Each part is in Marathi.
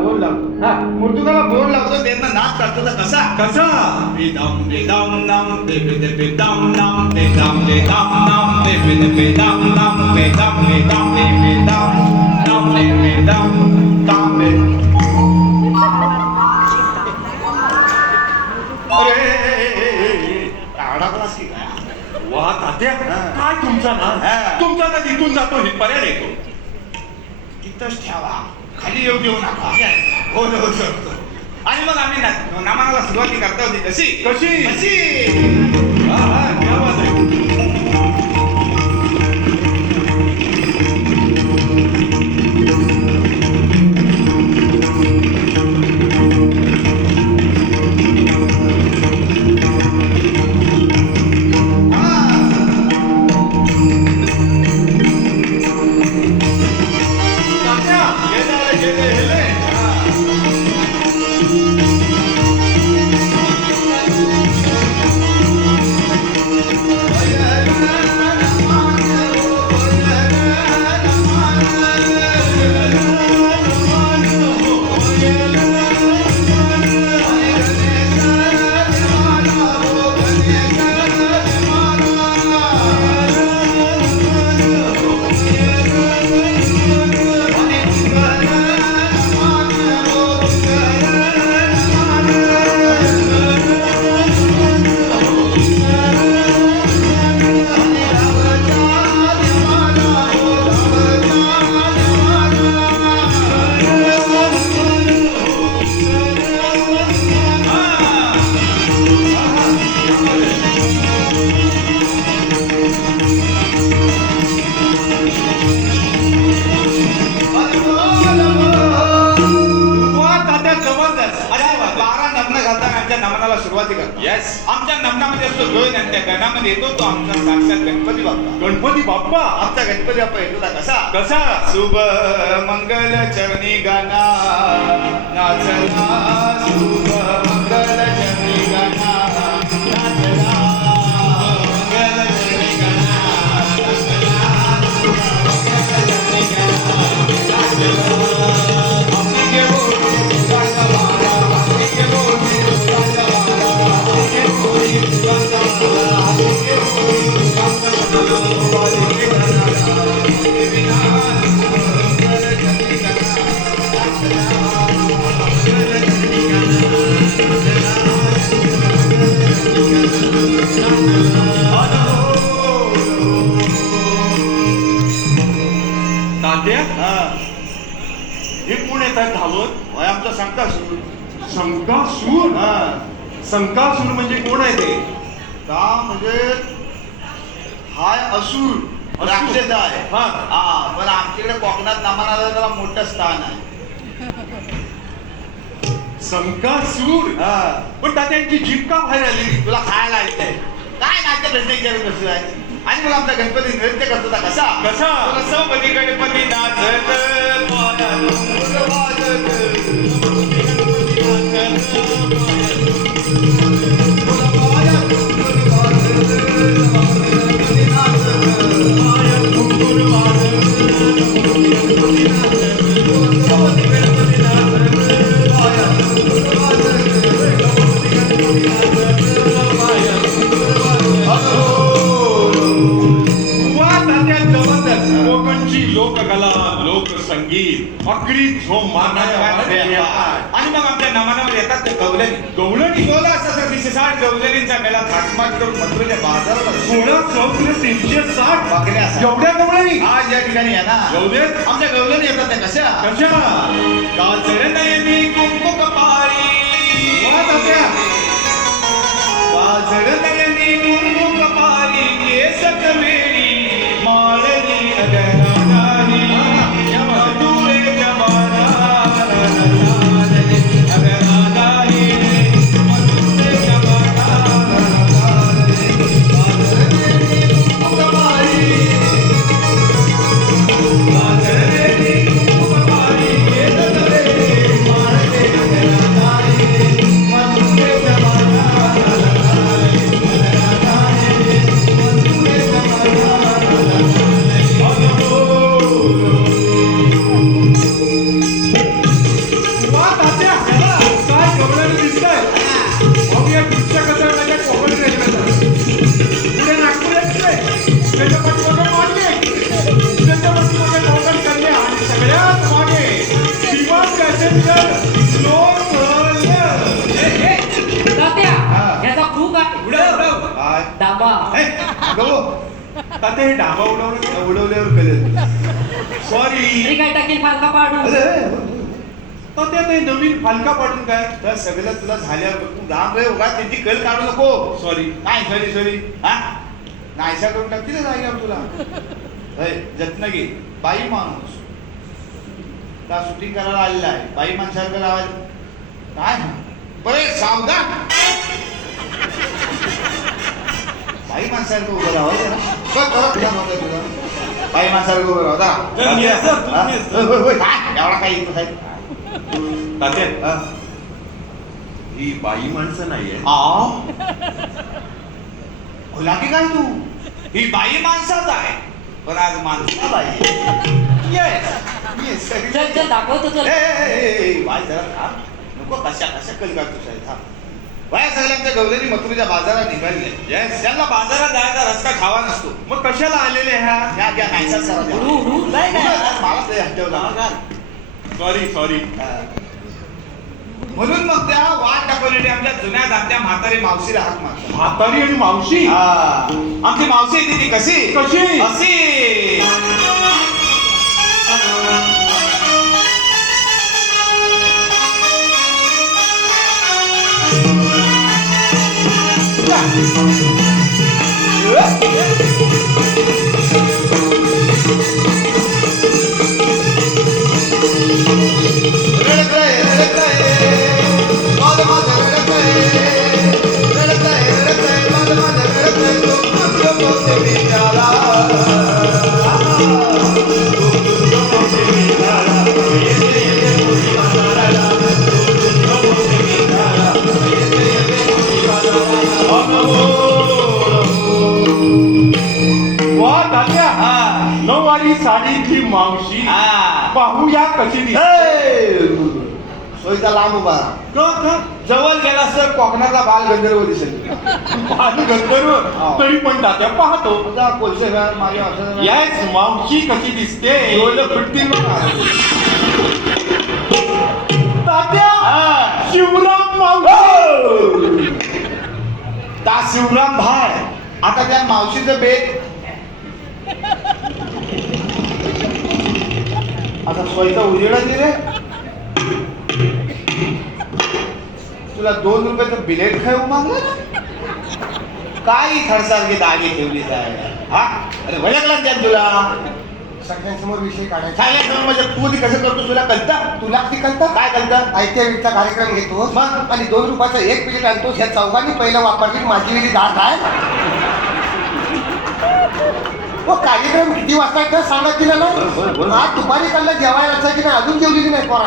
बोल लावतो. हा. मृदुंगाला बोल लावतो त्यांना नाच काढतो तर कसा कसा बेदम बेदम नम दे बेदम नम बेदम नम दे बेदम नम बेदम नम दे बेदम ताम बे. अरे अडकलास की काय? वा तात्या हा. काय तुमचा ना हा. तुमचा ना इथून जातो हितपर्यंत येतो. इथंच ठेवा, खाली येऊ देऊ नका. हो हो शकतो. आणि मग आम्ही नामाला सुरुवाती करता होती कशी कशी? कशी हा हा क्या बात आहे. तात्या गेले गेले. नमनाला सुरुवाती करतो. येस. आमच्या नमनामध्ये असतो गण आणि त्या गणामध्ये येतो तो आमचा साक्षात गणपती बाप्पा. गणपती बाप्पा आमचा गणपती बाप्पा येतो ना कसा कसा शुभ मंगल चरणी गाना नाचला शुभ मंगल चरणी गाना नाचला मंगल चरणी गाना नाचला शुभ मंगल चरणी गाना नाचला अपने के बोल गाता वाला अपने के बोल गाता वाला अपने के बोल गाता वाला अपने के बोल गाता तात्या हा हे कोण येतात धावत. होय आमचा संकासूर. संकासूर हा संकासूर म्हणजे कोण आहे ते. का म्हणजे हाय असुर असुर. राक्षस आहे. हा. हा पण आमच्याकडे कोकणात नामाला त्याला मोठं स्थान आहे. संकासूर हा पण तात्यांची जीभ का बाहेर आली. तुला खायला येतंय काय नाट्य प्रश्न विचारत बसलो आहे. आणि मग आमचा गणपती नृत्य करतो ना कसा कसा? समधी गणपती नाचत पाया डोंगर वाजत. बोला पाया डोंगर वाजत, गणपती नाचत. पाया डोंगर वाजत, गणपती नाचत. समधी गणपती नाचत पाया डोंगर वाजत, गणपती नाचत पाया डोंगर वाजत. वा तात्या जबरदस्त. कोकणची लोककला लोकसंगीत अकरी झोम मानाच्या. आणि मग आमच्या नमनावर येतात ते गवलनी. गवळणी 16,360 गवलनींचा मेळा थाटमाट करून मथुरेच्या बाजाराला 16,360 बघण्यासाठी. एवढ्या गवळणी आज या ठिकाणी आहे ना गवलेत आमच्या गवलनी येतात त्या कशा कशा. काजळ नयनी कुंकू कपाळी. वा तात्या काजळ नयनी कुंकू कपाळी केस कवेरी माळणी अगराधारी मधुरेच्या बाजाराला चालली अगराधारी मधुरेच्या बाजाराला चालली. काजळ नयनी कुंकू कपाळी काजळ नयनी कुंकू कपाळी केस कवेरी माळणी वा तात्या, काय गवळणी दिसतंय. अहो, या दृश्य कचरण्याच्या कोकण रेल्वेचं. पुढे नागपूर एक्सप्रेस, त्याच्या पाठीमागे मागे, त्याच्या पाठीमागे कोकण कन्या आणि सगळ्यात मागे सीमा पॅसेंजर लोकमान्य. तात्या हा. याचा खूप आहे उडव काय डाबा गो तात्या हे डाबा उडवलं. उडवल्यावर कळेल सॉरी तरी काय टाकेल पालका पाडून अरे तात्या ते नवीन फालका पाडून काय. तर सगळं तुला झाल्यावर तू राम रे उगा त्यांची कल काढू नको. सॉरी. नाही सॉरी हा नाहीशा करून टाकतील जागेवर तुला जत्न घे. बाई माणूस का शूटिंग करायला आलेला आहे. बाई माणसासारखं लावायचं काय बरे सावधान. बाई माणसासारखं उभं राहावं जरा. बघ, तुला बाई माणसासारखं उभं राहा जरा. तर नेसर, तू हा? नेसर. होय, होय, होय. काय? एवढा काही येतो साहेब. तात्या हा. ही बाई माणसं नाहीये. खुला की काय तू ही बाई माणसाच आहे पण आज माणसा बाई येस चल चल दाखवतो चल बाय जरा थांब नको कशा कशा कल काढतो साहेब थांब बाया सगळ्यांच्या गवलेली मथुरीच्या बाजारात निघाले येस त्यांना बाजारात जायचा रस्ता खावा नसतो. मग कशाला आलेले ह्या. घ्या घ्या नाहीसा सरा द्या. उडू, उडू. नाही नाही मला ते हटवलं सॉरी. म्हणून मग त्या वाट दाखवलेली आमच्या जुन्या जात्या म्हातारी मावशीला हाक मारतात. म्हातारी आणि मावशी. आमची मावशी येते ती कशी कशी? अशी रडत आहे माझ माझ रडत आहे रडत आहे माझ माझ रडत आहे तो से बिचारा वा तात्या, हा नऊवारी साडीची मावशी. हा पाहूया कशी दिसते. सोयीचा लांब उभा राहा. जवळ गेला तर कोकणाचा बाल गंधर्व दिसेल. आणि गंधर्व तरी पण तात्या पाहतो. तुझा कोळशे घाल मागे औषध याच मावशी कशी दिसते. डोळं फिरतील बघा. तात्या, हा. शिवराम मावशी. ता शिवराम भाय आता त्या मावशीचं बेट आता सोयीचा उजेडा दे रे. तुला 2 रुपयाचं बिलेट खाऊ मागलं काय खडसारखी दागे ठेवली जाय. हा अरे वळखला त्या तुला सगळ्यांसमोर विषय काढायचा. सांगायचं म्हणजे तू ती कसं करतो तुला कळतं. तुला ती कळतं काय कळतं ऐतिहासिकचा कार्यक्रम घेतो मग आणि 2 रुपयाचं एक प्लेट आणतो. ह्या चौघांनी पहिलं वापरली माझी वेळी दाट आहे. हो कार्यक्रम किती वाजता येतं सांगा तिला ना. आज दुपारी काढला जेवायला असायची ना अजून जेवलेली नाही पोरा.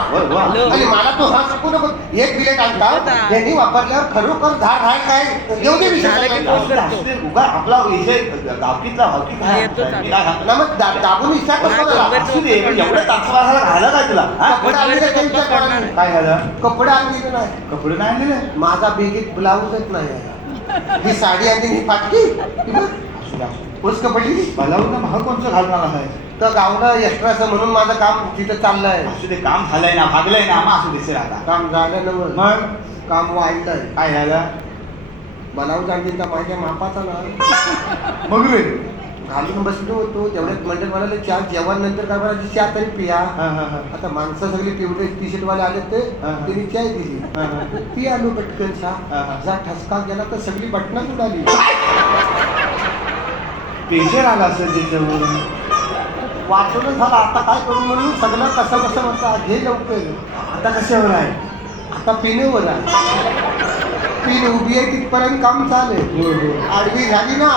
आणि मला तो हा सांगू नको एक प्लेट आणता यांनी वापरल्यावर खरोखर धार आहे काय एवढे विषय उगा आपला विषय गावकीतला हॉकी काय ना मग दाबून विचार करतो जरा. असू दे पण एवढं तासाला घाला काय तुला हा? कपडे आणले का काही विचार करा नाही. काय झालं कपडे आणले नाही. कपडे नाही आणलेले माझा बेगीत ब्लाऊजच नाही आहे. ही साडी आणि ही फाटकी ही बघ. असू दे, असू दे. पोच कपडली बलावून भाग कोणचं घालणार आहे तर गावलं एक्स्ट्राचं म्हणून माझं काम तिथं चाललंय. असू दे काम झालंय ना भागलंय ना मग असू दिसेल आता काम झालं ना मग मग काम वाढलंय. काय झालं ब्लाऊज आणली तर माझ्या मापाचा ना मग रे घालून बसलो होतो तेवढ्यात मंडळ म्हणाले चहा जेवण नंतर काय म्हणायची चहा तरी पिया. हा, हा, हा. आता माणसं सगळी पिवळे टी शर्ट वाले आले ते हा, हा. त्यांनी चाय दिली. हा, हा. ती आलो पटकन हा, हा. चहा जा ठसका गेला तर सगळी बटणं उडाली. पेशर आला असेल त्याच्यावरून वाचवणं झालं आता काय करू म्हणून सगळं कसं कसं म्हणतात घे लवकर. आता कशावर आहे आता पिनेवर आहे. पिन उभी आहे तिथपर्यंत काम चालेल. आडवी झाली ना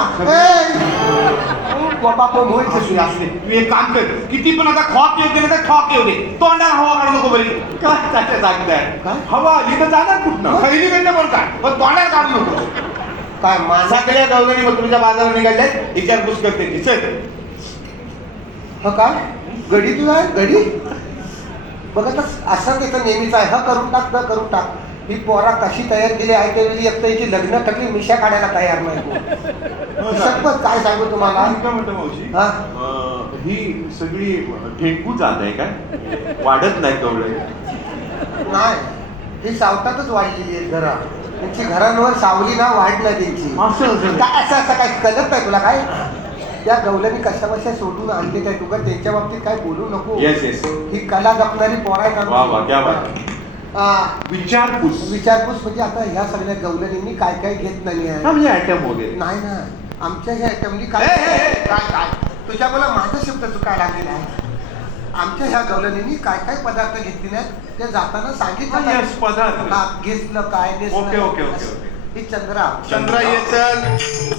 बाबा पण होईल असू दे, असू दे. तू एक काम कर किती पण आता खॉक येऊ दे ना तर खॉक येऊ दे तोंडाला हवा काढू नको बरी काय त्याच्या सांगताय काय हवा आली तर जाणार कुठनं. खैली कडनं पण काय पण तोंडाला काढू नको. काय माझा सगळ्या गवळणी मथुरीच्या बाजारावर निघाल्यात विचारपूस करते ती चल हा काय गडी तुझा आहे गडी बघतच असं त्याचं नेहमीच आहे ह करून टाक न करून टाक. ही पोरा कशी तयार केली आहे त्यावेळी एक तर याची लग्न ठरली मिशा काढायला तयार नाही. शपथ काय सांगू तुम्हाला. काय म्हणतो मावशी हा ही सगळी ढेकू जात आहे काय वाढत नाही कवळे नाही ही सावतातच वाढलेली आहे घरा. त्यांची घरांवर सावली ना वाढ नाही त्यांची. काय असं असं काय कळत नाही तुला काय. त्या गवल्यानी कशा बशा सोडून आणले काय तुका त्यांच्या बाबतीत काय बोलू नको. येस येस ही कला जपणारी पोरा वा वा क्या बात. विचारपूस विचारपूस म्हणजे आता ह्या सगळ्या गवलनींनी काय काय घेत नाही आहे. म्हणजे आयटम वगैरे नाही ना आमच्या ह्या आयटमनी काय ए, ए, ए, काय काय तुझ्या मला माझा शब्द चुकायला लागलेला आहे. आमच्या ह्या गवलनींनी काय काय पदार्थ घेतले नाहीत ते जाताना सांगितलं येस पदार्थ हा, घेतलं काय ओके ओके ओके ओके ही चंद्रा चंद्रा ये चल